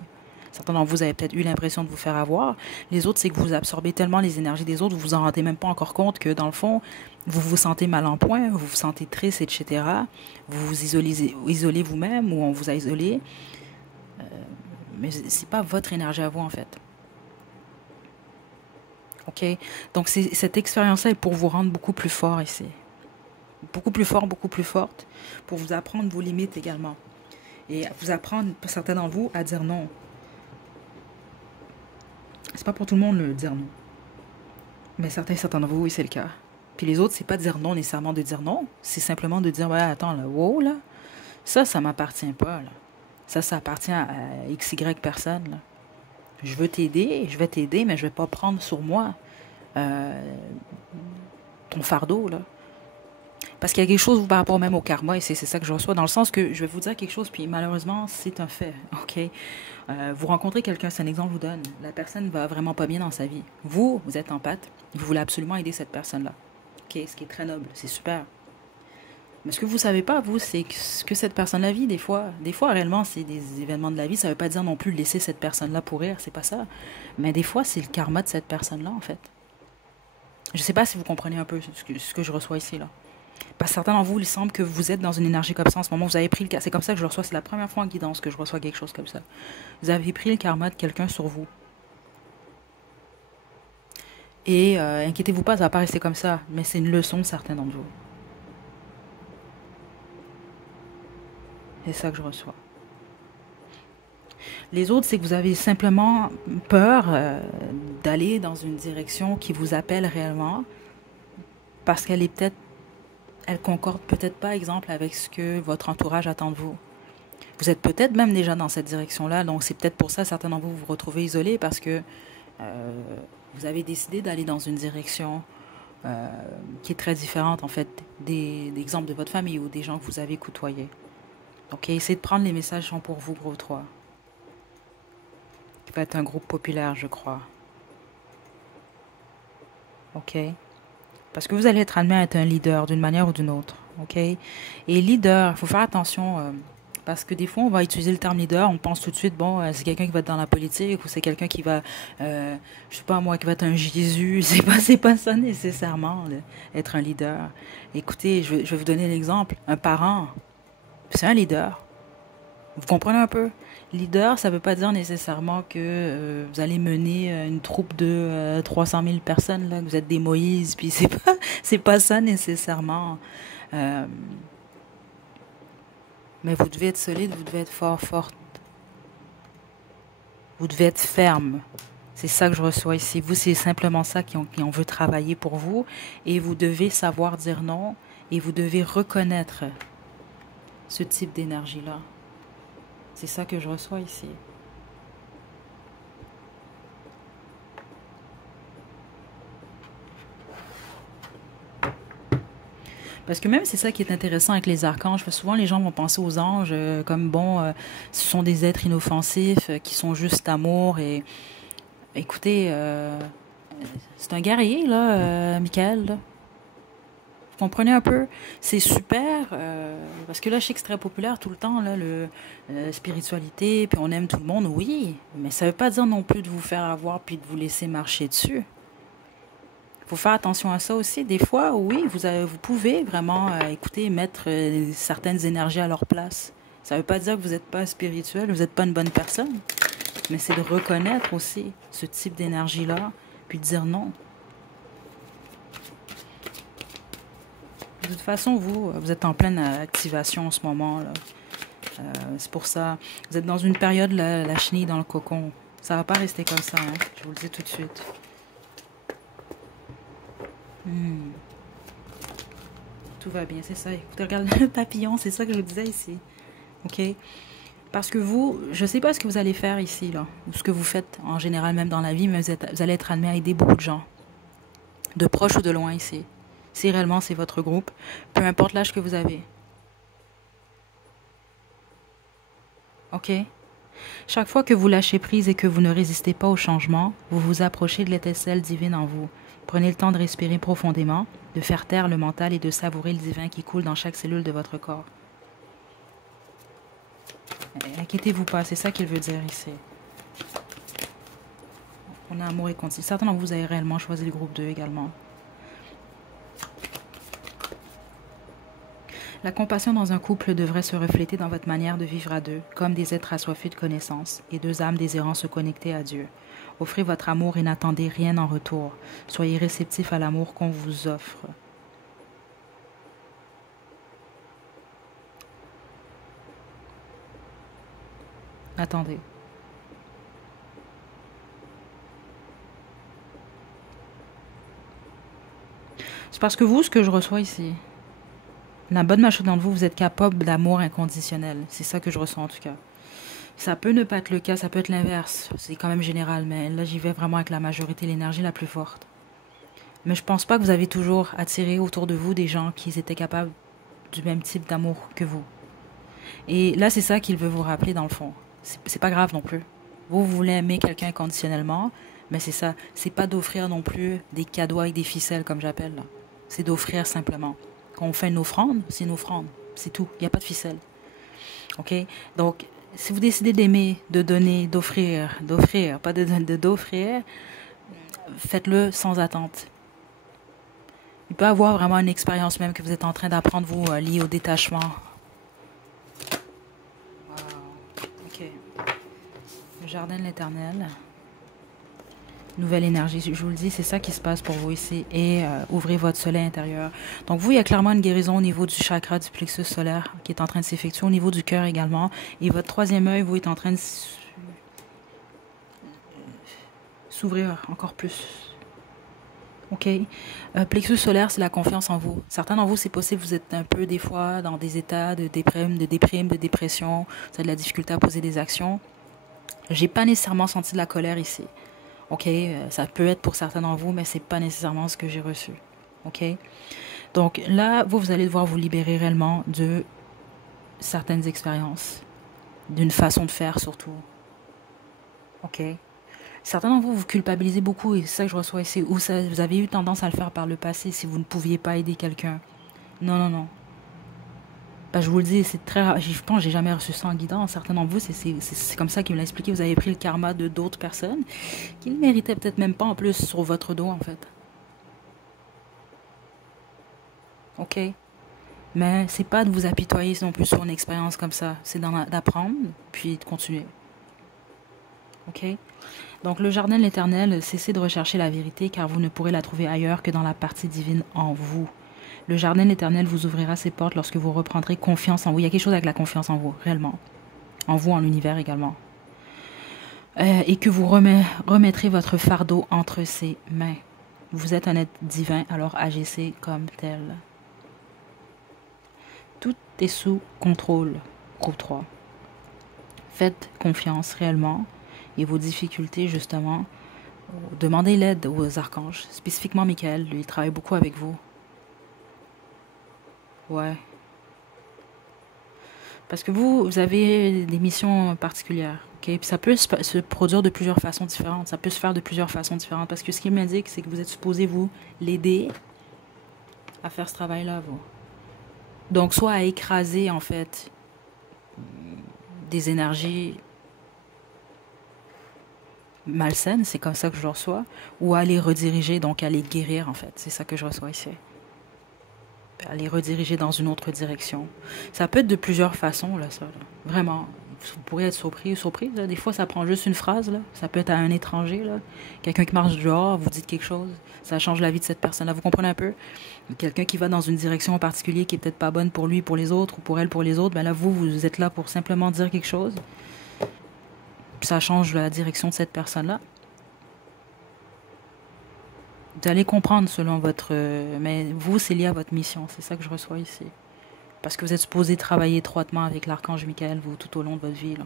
Certains d'entre vous avez peut-être eu l'impression de vous faire avoir. Les autres, c'est que vous absorbez tellement les énergies des autres, vous vous en rendez même pas encore compte que, dans le fond, vous vous sentez mal en point, vous vous sentez triste, etc. Vous vous isolez vous-même ou on vous a isolé. Mais c'est pas votre énergie à vous, en fait. OK? Donc, cette expérience-là est pour vous rendre beaucoup plus fort ici. Beaucoup plus fort, beaucoup plus forte, pour vous apprendre vos limites également. Et vous apprendre, pour certains d'entre vous, à dire non. C'est pas pour tout le monde de dire non. Mais certains d'entre vous, oui, c'est le cas. Puis les autres, c'est pas de dire non nécessairement de dire non. C'est simplement de dire, ouais, attends, là, wow, là, ça m'appartient pas, là. Ça appartient à XY personne, là. Je veux t'aider, je vais t'aider, mais je vais pas prendre sur moi ton fardeau, là. Parce qu'il y a quelque chose par rapport même au karma, et c'est ça que je reçois, dans le sens que je vais vous dire quelque chose, puis malheureusement, c'est un fait, ok? Vous rencontrez quelqu'un, c'est un exemple que je vous donne, la personne va vraiment pas bien dans sa vie. Vous êtes empathe, vous voulez absolument aider cette personne-là, ok? Ce qui est très noble, c'est super. Mais ce que vous savez pas, vous, c'est ce que cette personne-là vit des fois. Des fois, réellement, c'est des événements de la vie, ça veut pas dire non plus laisser cette personne-là pourrir, c'est pas ça. Mais des fois, c'est le karma de cette personne-là, en fait. Je sais pas si vous comprenez un peu ce que je reçois ici, là. Parce que certains d'entre vous, il semble que vous êtes dans une énergie comme ça en ce moment. Vous avez pris le karma. C'est comme ça que je reçois. C'est la première fois en guidance que je reçois quelque chose comme ça. Vous avez pris le karma de quelqu'un sur vous. Et inquiétez-vous pas, ça va pas rester comme ça. Mais c'est une leçon, certains d'entre vous. C'est ça que je reçois. Les autres, c'est que vous avez simplement peur d'aller dans une direction qui vous appelle réellement. Parce qu'elle est peut-être elle concorde peut-être pas, exemple, avec ce que votre entourage attend de vous. Vous êtes peut-être même déjà dans cette direction-là, donc c'est peut-être pour ça, certains d'entre vous vous retrouvez isolés, parce que vous avez décidé d'aller dans une direction qui est très différente, en fait, des exemples de votre famille ou des gens que vous avez côtoyés. Donc, essayez de prendre les messages qui sont pour vous, groupe 3. Qui va être un groupe populaire, je crois. OK? Parce que vous allez être amené à être un leader d'une manière ou d'une autre, ok? Et leader, il faut faire attention, parce que des fois, on va utiliser le terme leader, on pense tout de suite, bon, c'est quelqu'un qui va être dans la politique, ou c'est quelqu'un qui va, je sais pas moi, qui va être un Jésus, c'est pas ça nécessairement, être un leader. Écoutez, je vais vous donner l'exemple, un parent, c'est un leader. Vous comprenez un peu? Leader, ça ne veut pas dire nécessairement que vous allez mener une troupe de 300 000 personnes, là, que vous êtes des Moïse, puis c'est pas ça nécessairement. Euh, mais vous devez être solide, vous devez être fort, forte, vous devez être ferme. C'est ça que je reçois ici. Vous, c'est simplement ça qui on veut travailler pour vous. Et vous devez savoir dire non et vous devez reconnaître ce type d'énergie-là. C'est ça que je reçois ici. Parce que même c'est ça qui est intéressant avec les archanges. Parce que souvent les gens vont penser aux anges comme bon, ce sont des êtres inoffensifs qui sont juste amour. Et écoutez, c'est un guerrier là, Michael. Là. Vous comprenez un peu? C'est super, parce que là, je sais que c'est très populaire tout le temps, là, spiritualité, puis on aime tout le monde, oui, mais ça veut pas dire non plus de vous faire avoir puis de vous laisser marcher dessus. Il faut faire attention à ça aussi. Des fois, oui, vous pouvez vraiment, écouter, mettre certaines énergies à leur place. Ça veut pas dire que vous n'êtes pas spirituel, vous n'êtes pas une bonne personne, mais c'est de reconnaître aussi ce type d'énergie-là, puis de dire non. De toute façon, vous êtes en pleine activation en ce moment. Là. C'est pour ça. Vous êtes dans une période, la chenille dans le cocon. Ça va pas rester comme ça, hein. Je vous le dis tout de suite. Hmm. Tout va bien, c'est ça. Écoutez, regardez le papillon, c'est ça que je vous disais ici. OK? Parce que vous, je sais pas ce que vous allez faire ici, là, ou ce que vous faites en général, même dans la vie, mais vous allez être amené à aider beaucoup de gens, de proche ou de loin ici. Si réellement c'est votre groupe, peu importe l'âge que vous avez. OK? Chaque fois que vous lâchez prise et que vous ne résistez pas au changement, vous vous approchez de l'étincelle divine en vous. Prenez le temps de respirer profondément, de faire taire le mental et de savourer le divin qui coule dans chaque cellule de votre corps. Inquiétez-vous pas, c'est ça qu'il veut dire ici. On a amour et continu. Certains d'entre vous avez réellement choisi le groupe 2 également. La compassion dans un couple devrait se refléter dans votre manière de vivre à deux, comme des êtres assoiffés de connaissances et deux âmes désirant se connecter à Dieu. Offrez votre amour et n'attendez rien en retour. Soyez réceptifs à l'amour qu'on vous offre. Attendez. C'est parce que vous, ce que je reçois ici, la bonne majorité d'entre vous, vous êtes capable d'amour inconditionnel. C'est ça que je ressens en tout cas. Ça peut ne pas être le cas, ça peut être l'inverse. C'est quand même général, mais là j'y vais vraiment avec la majorité, l'énergie la plus forte. Mais je pense pas que vous avez toujours attiré autour de vous des gens qui étaient capables du même type d'amour que vous. Et là c'est ça qu'il veut vous rappeler dans le fond. C'est pas grave non plus. Vous voulez aimer quelqu'un inconditionnellement, mais c'est ça. C'est pas d'offrir non plus des cadeaux avec des ficelles comme j'appelle là. C'est d'offrir simplement. Quand on fait une offrande, c'est une offrande. C'est tout. Il n'y a pas de ficelle. OK? Donc, si vous décidez d'aimer, de donner, d'offrir, pas d'offrir, faites-le sans attente. Il peut y avoir vraiment une expérience même que vous êtes en train d'apprendre, vous, liée au détachement. Wow. OK. Le jardin de l'Éternel. Nouvelle énergie, je vous le dis, c'est ça qui se passe pour vous ici. Et ouvrez votre soleil intérieur. Donc vous, il y a clairement une guérison au niveau du chakra du plexus solaire qui est en train de s'effectuer, au niveau du cœur également. Et votre troisième œil, vous, est en train de s'ouvrir encore plus. OK? Plexus solaire, c'est la confiance en vous. Certains d'entre vous, c'est possible, vous êtes un peu des fois dans des états de déprime, de dépression. Vous avez de la difficulté à poser des actions. J'ai pas nécessairement senti de la colère ici. OK, ça peut être pour certains d'entre vous, mais c'est pas nécessairement ce que j'ai reçu. OK? Donc là, vous allez devoir vous libérer réellement de certaines expériences, d'une façon de faire surtout. OK? Certains d'entre vous, vous culpabilisez beaucoup et c'est ça que je reçois ici. Ou ça, vous avez eu tendance à le faire par le passé si vous ne pouviez pas aider quelqu'un. Non, non, non. Ben, je vous le dis, c'est très rare. Je pense que j'ai jamais reçu ça en guidant. Certains d'entre vous, c'est comme ça qu'il me l'a expliqué. Vous avez pris le karma de d'autres personnes qui ne méritaient peut-être même pas en plus sur votre dos, en fait. OK? Mais c'est pas de vous apitoyer non plus sur une expérience comme ça. C'est d'apprendre, puis de continuer. OK? Donc, le jardin de l'Éternel, cessez de rechercher la vérité, car vous ne pourrez la trouver ailleurs que dans la partie divine en vous. Le jardin de l'Éternel vous ouvrira ses portes lorsque vous reprendrez confiance en vous. Il y a quelque chose avec la confiance en vous, réellement. En vous, en l'univers également. Et que vous remettrez votre fardeau entre ses mains. Vous êtes un être divin, alors agissez comme tel. Tout est sous contrôle. Groupe 3. Faites confiance réellement et vos difficultés, justement, demandez l'aide aux archanges. Spécifiquement Michael, lui, il travaille beaucoup avec vous. Ouais. Parce que vous avez des missions particulières. Okay? Puis ça peut se produire de plusieurs façons différentes. Ça peut se faire de plusieurs façons différentes. Parce que ce qu'il m'indique, c'est que vous êtes supposé vous l'aider à faire ce travail-là, vous. Donc, soit à écraser, en fait, des énergies malsaines, c'est comme ça que je le reçois, ou à les rediriger, donc à les guérir, en fait. C'est ça que je reçois ici. À les rediriger dans une autre direction. Ça peut être de plusieurs façons, là, ça. Là. Vraiment. Vous pourrez être surpris ou surprise. Là. Des fois, ça prend juste une phrase. Là. Ça peut être à un étranger. Là. Quelqu'un qui marche dehors, vous dites quelque chose. Ça change la vie de cette personne-là. Vous comprenez un peu? Quelqu'un qui va dans une direction en particulier qui est peut-être pas bonne pour lui, pour les autres, ou pour elle, pour les autres. Ben là, vous êtes là pour simplement dire quelque chose. Puis ça change la direction de cette personne-là. Vous allez comprendre selon votre... mais vous, c'est lié à votre mission. C'est ça que je reçois ici. Parce que vous êtes supposé travailler étroitement avec l'archange Michael, vous, tout au long de votre vie. Là.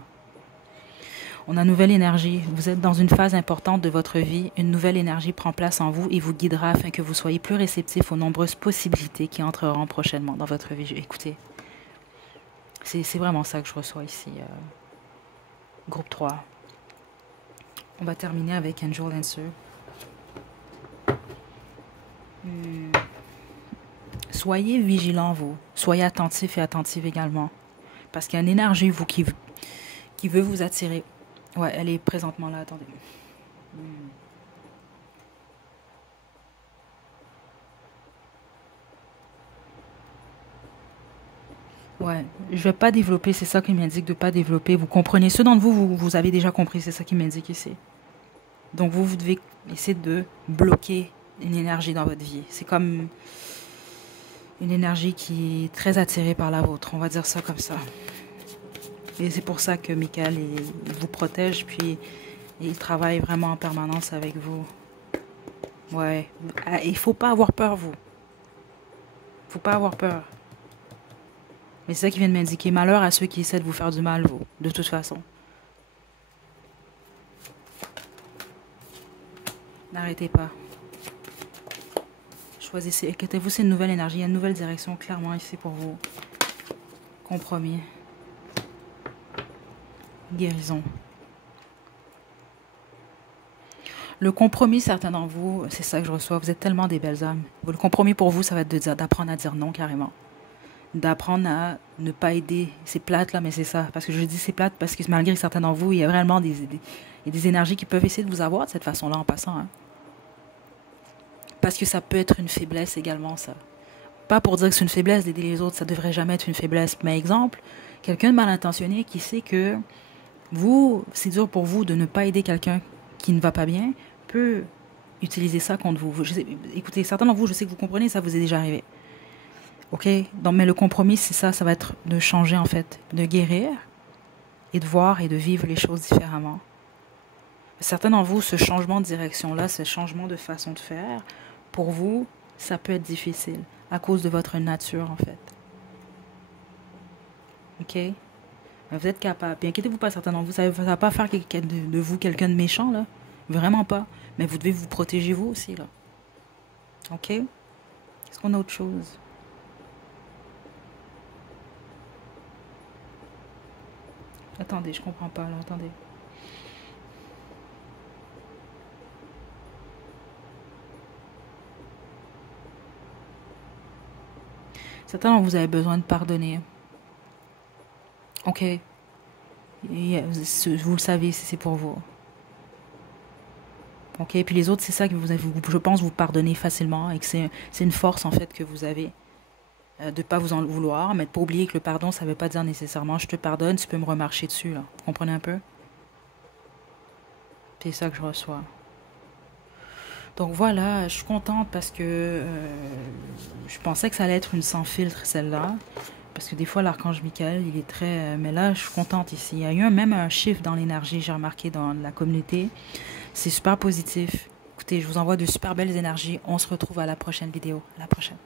On a nouvelle énergie. Vous êtes dans une phase importante de votre vie. Une nouvelle énergie prend place en vous et vous guidera afin que vous soyez plus réceptif aux nombreuses possibilités qui entreront prochainement dans votre vie. Écoutez, c'est vraiment ça que je reçois ici. Groupe 3. On va terminer avec Angel Answer. Soyez vigilants, vous. Soyez attentifs et attentifs également. Parce qu'il y a une énergie, vous, qui veut vous attirer. Ouais, elle est présentement là, attendez. Ouais, je vais pas développer, c'est ça qui m'indique de pas développer. Vous comprenez, ceux d'entre vous, vous avez déjà compris, c'est ça qui m'indique ici. Donc vous devez essayer de bloquer une énergie dans votre vie. C'est comme une énergie qui est très attirée par la vôtre, on va dire ça comme ça. Et c'est pour ça que Michael il vous protège, puis il travaille vraiment en permanence avec vous. Ouais, il faut pas avoir peur, vous. Faut pas avoir peur. Mais c'est ça qui vient de m'indiquer. Malheur à ceux qui essaient de vous faire du mal, vous, de toute façon. N'arrêtez pas. Choisissez, inquiétez-vous, c'est une nouvelle énergie, il y a une nouvelle direction clairement ici pour vous. Compromis. Guérison. Le compromis, certains d'entre vous, c'est ça que je reçois. Vous êtes tellement des belles âmes. Le compromis pour vous, ça va être d'apprendre à dire non carrément. D'apprendre à ne pas aider. C'est plate là, mais c'est ça. Parce que je dis c'est plate parce que malgré certains d'entre vous, il y a vraiment des énergies qui peuvent essayer de vous avoir de cette façon-là en passant. Hein. Parce que ça peut être une faiblesse également, ça. Pas pour dire que c'est une faiblesse d'aider les autres, ça devrait jamais être une faiblesse. Mais exemple, quelqu'un de mal intentionné qui sait que vous, c'est dur pour vous de ne pas aider quelqu'un qui ne va pas bien, peut utiliser ça contre vous. Écoutez, certains d'entre vous, je sais que vous comprenez, ça vous est déjà arrivé. OK? Donc, mais le compromis, c'est ça, ça va être de changer en fait, de guérir et de voir et de vivre les choses différemment. Certains d'entre vous, ce changement de direction-là, ce changement de façon de faire, pour vous, ça peut être difficile à cause de votre nature en fait. OK? Vous êtes capable. Puis inquiétez-vous pas, certains d'entre vous, ça ne va pas faire de vous quelqu'un de méchant, là. Vraiment pas. Mais vous devez vous protéger vous aussi, là. OK? Est-ce qu'on a autre chose? Attendez, je comprends pas, là. Attendez. Certains d'entre vous avez besoin de pardonner. OK. Vous le savez, c'est pour vous. OK. Puis les autres, c'est ça que je pense, vous pardonnez facilement et que c'est une force, en fait, que vous avez. de pas vous en vouloir, mais de pas oublier que le pardon, ça veut pas dire nécessairement je te pardonne, tu peux me remarcher dessus, là. Vous comprenez un peu? C'est ça que je reçois. Donc voilà, je suis contente parce que je pensais que ça allait être une sans filtre, celle-là. Parce que des fois, l'archange Michael, il est très... mais là, je suis contente ici. Il y a eu même un chiffre dans l'énergie, j'ai remarqué dans la communauté. C'est super positif. Écoutez, je vous envoie de super belles énergies. On se retrouve à la prochaine vidéo. À la prochaine.